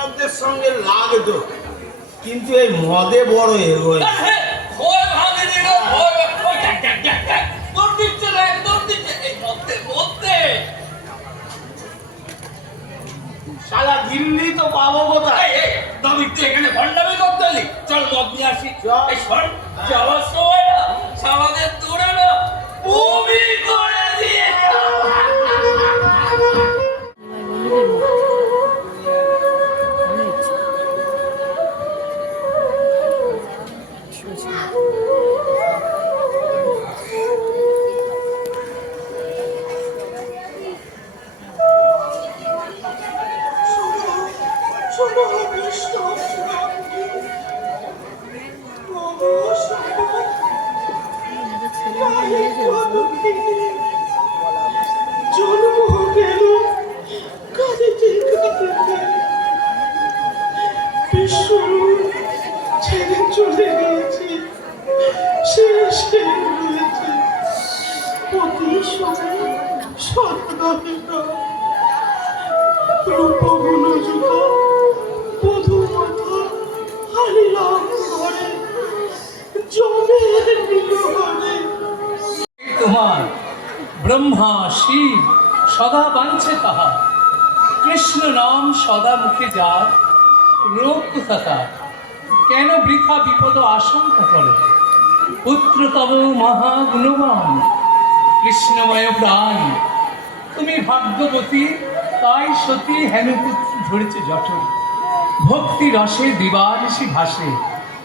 বৈষ্ণবদের সঙ্গে লাগতো কিন্তু এই মদে বড় মধ্যে। সারা দিল্লি তো পাবো কোথায় এখানে ভণ্ডামি করতে? চল মদ নিয়ে আসি। চল। তোমার ব্রহ্মা শিব সদা বাঞ্ছে তাহা। কৃষ্ণ নাম সদা মুখে যার রোগ কোথা কেন বৃথা বিপদ আশঙ্কা করে? পুত্রতম মহাগুণবান কৃষ্ণময় প্রাণ তুমি ভাগ্যবতী, তাই সতী হেনপুত্র ধরেছে জঠর ভক্তি রসে দিবানিসি ভাসে,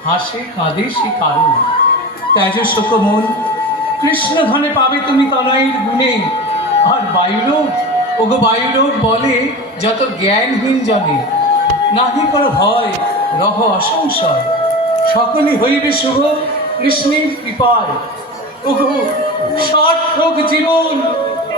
হাসে কাঁদে সে কারণ। ত্যাজ শোকমন কৃষ্ণ ধনে পাবে তুমি তনয়ের গুণে। আর বায়ুলোক ওগো বায়ুলোক বলে, যত জ্ঞানহীন জানে। নাহি কর ভয়, রহ অসংশয়। সকলই হইবে শুভ, কৃষ্ণের কৃপায়। ওগো সার্থক জীবন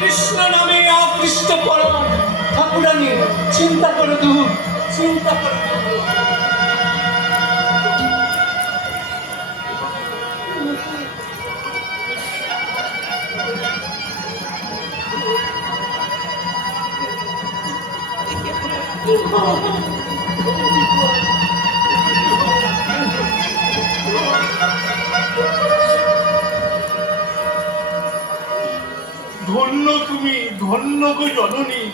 কৃষ্ণ নামে আকৃষ্ট পরম ঠাকুরানি চিন্তা করে দূর চিন্তা করে ধন্য তুমি ধন্য জননী।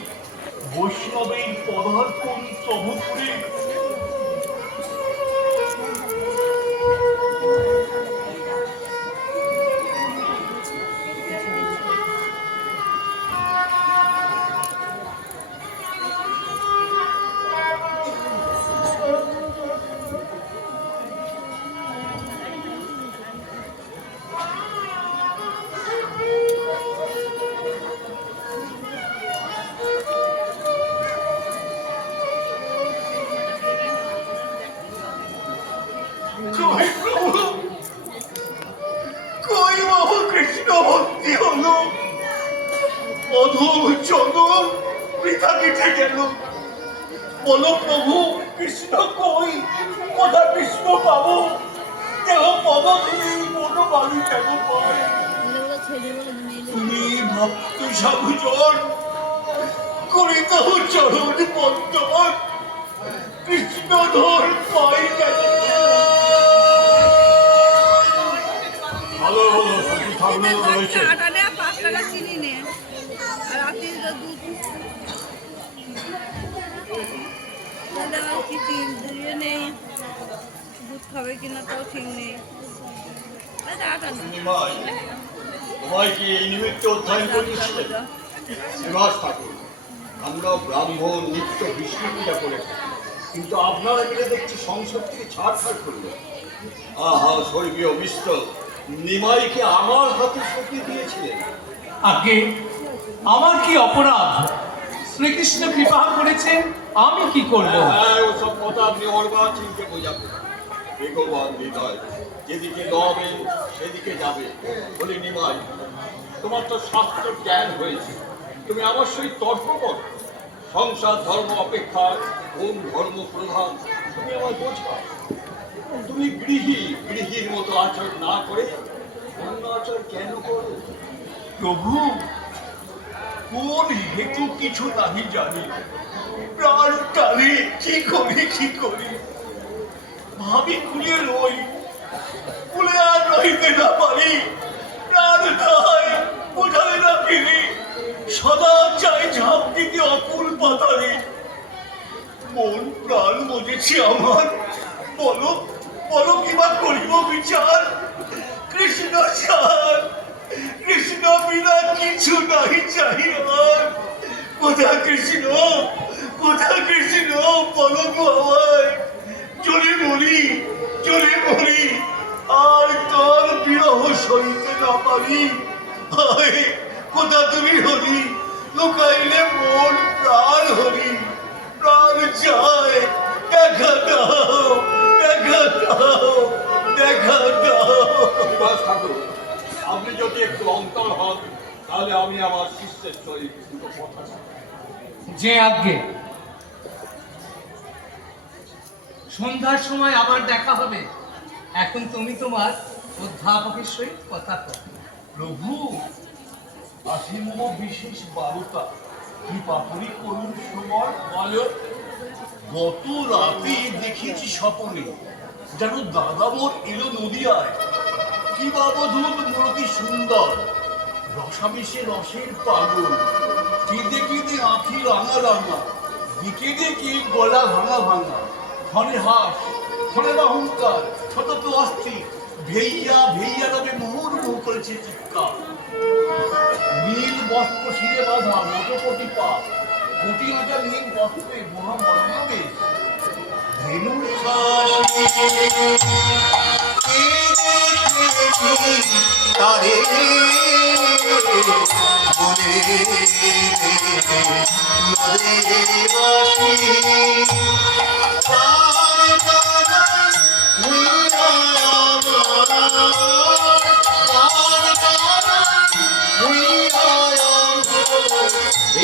বৈষ্ণবের পদার্পণ তব কৃষ্ণ ভক্তি হলো অধম চদম বৃথা কেটে গেল। বলো প্রভু, কৃষ্ণ কই? কোথা কৃষ্ণ পাবো? দেহ পাবো তুমি, মনো বাড়ি কেন পায়? তুমি ভক্ত সাধুজন, করিত চরণ বর্তমান। কৃষ্ণ ধর পাই কেন দুয়ে নেই? কিনা তাও ঠিক নেই। তোমায় কি এই নিমিত্তে অধ্যয়ন করিয়েছিলেন শ্রীনিবাস ঠাকুর আমরা ব্রাহ্মণ নিত্য বিষ্ণু পূজা করে থাকি। কিন্তু আপনারা মিলে দেখছি সংসদ থেকে ছাড় ছাড় করলেন। আহা স্বর্গীয় মিশ্র নিমাইকে আমার হাতে সঁপে দিয়েছিলেন। আগে আমার কি অপরাধ? শ্রীকৃষ্ণ কৃপা করেছেন আমি কি করব হ্যাঁ ওসব কথা আপনি অর্বাচীনকে বোঝাবেন। বেগবান হৃদয় যেদিকে লবে সেদিকে যাবে। বলে নিমাই তোমার তো শাস্ত্র জ্ঞান হয়েছে। তুমি সহিত তর্ক করো। সংসার ধর্ম অপেক্ষা কোন ধর্ম প্রধান। তুমি আমার বোঝা তুমি গৃহী, গৃহীর মতো আচরণ না করে অন্য আচরণ কেন করো? প্রভু, কোন হেতু কিছু নাহি জানি। প্রাণ কি করি কি করি? ভাবি রই আর রইতে না পারি। প্রাণ নাই বোঝালে না ফিরি। সদা চাই ঝাঁপ দিতে অকুল পাতারে মন প্রাণ বুঝেছি আমার, বলো। বলো কিবা করিব বিচার? কৃষ্ণ সার, কৃষ্ণ বিনা কিছু নাই চাই আর কোথা কৃষ্ণ? কোথা কৃষ্ণ? বলো গো আমায়। চলে মরি চলে মরি। আর তোর বিরহ সইতে না পারি? হায়, কোথা তুমি হরি? লুকাইলে মন প্রাণ হরি। প্রাণ যায় দেখা দাও। আপনি যদি একটু অন্তর হন তাহলে আমি আমার শিষ্যের সহিত দুটো কথা যে আজ্ঞে। সন্ধ্যার সময় আবার দেখা হবে। এখন তুমি তোমার অধ্যাপকের সহিত কথা কর প্রভু আসিম্য বিশেষ বারতা। কৃপা করি করুন সময় বলো গত রাতে দেখেছি স্বপনে যেন দাদা মোর এলো নদিয়ায়। কি বাবধূত মূর্তি সুন্দর। রসাবেশে রসের পাগল। কেঁদে কেঁদে আঁখি রাঙা রাঙা। দিকে দেখে গলা ভাঙা ভাঙা। ক্ষণে হাস ক্ষণে অহংকার, ছোট তো অস্থির। ভেইয়া ভেইয়া রবে মুহুর্মুহ করেছে চিৎকার। নীল বস্ত্র শিরে বাঁধা মটকটি পা কোটি হাজার নীল বস্ত্রে মহা মর্মবে ধেনুর তারে মনে